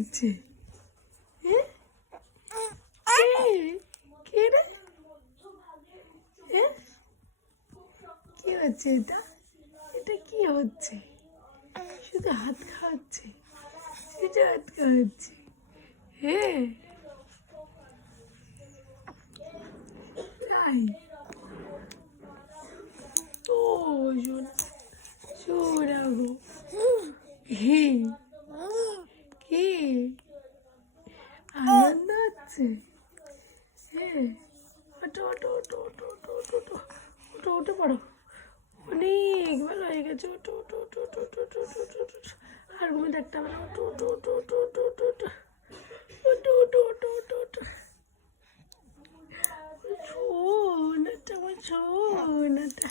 হচ্ছে? হ্যাঁ, কে রে? হ্যাঁ, কি হচ্ছে এটা? এটা কি হচ্ছে? শুধু হাত খাওয়াচ্ছে, শুধু হাত খাওয়াচ্ছে। হ্যাঁ, তাই? ও শোনা, শোনা গো। হ্যাঁ, কে? আনন্দ হচ্ছে? হ্যাঁ, ওটো ওটো ওটো ওটো ওটো ওটো ওটো ওটো উঠে পড়ো। অনেক বেলা হয়ে গেছে। ওটো ওটো ওটো ওটো ওটো ওটো ওটো ওটো ওটো। আর ঘুমে দেখতে হবে না। ওটো ওটো ওটো ওটো ওটো ওটো ওটো ওটো ওটো ওটো ওটো ওটো। শোনাটা আমার শোনাটা।